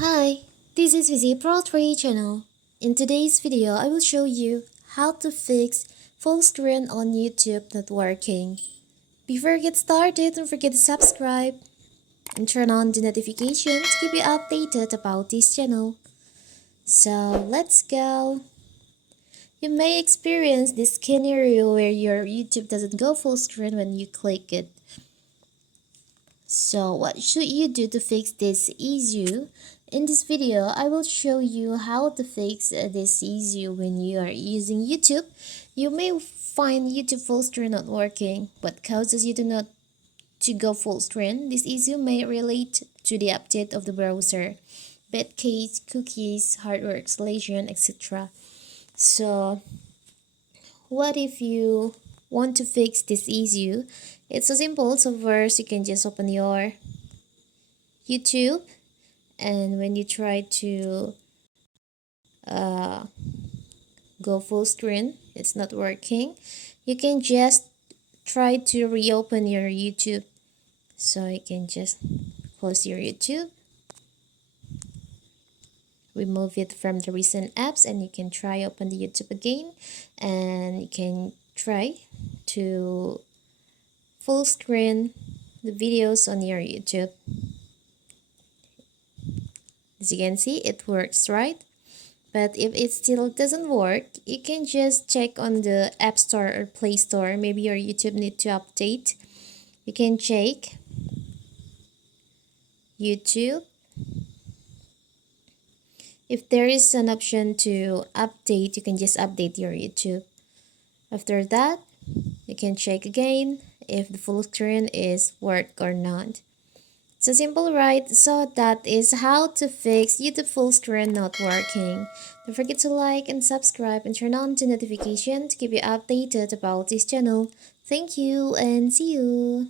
Hi, this is Visi Pro 3 channel. In today's video, I will show you how to fix full screen on YouTube not working. Before we get started, don't forget to subscribe and turn on the notification to keep you updated about this channel. So let's go. You may experience this scenario where your YouTube doesn't go full screen when you click it. So what should you do to fix this issue? In this video, I will show you how to fix this issue when you are using YouTube. You may find YouTube full screen not working, but causes you not to go full screen. This issue may relate to the update of the browser, bad case, cookies, hardware installation, etc. So what if you want to fix this issue? It's so simple. So first, you can just open your YouTube, and when you try to go full screen, it's not working. You can just try to reopen your YouTube. So you can just close your YouTube, remove it from the recent apps, and you can try open the YouTube again, and you can try to full screen the videos on your YouTube. As you can see, it works, right? But if it still doesn't work, you can just check on the App Store or Play Store. Maybe your YouTube need to update. You can check YouTube. If there is an option to update, you can just update your YouTube. After that, you can check again if the full screen is work or not. So simple, right? So that is how to fix YouTube full screen not working. Don't forget to like and subscribe and turn on the notification to keep you updated about this channel. Thank you and see you.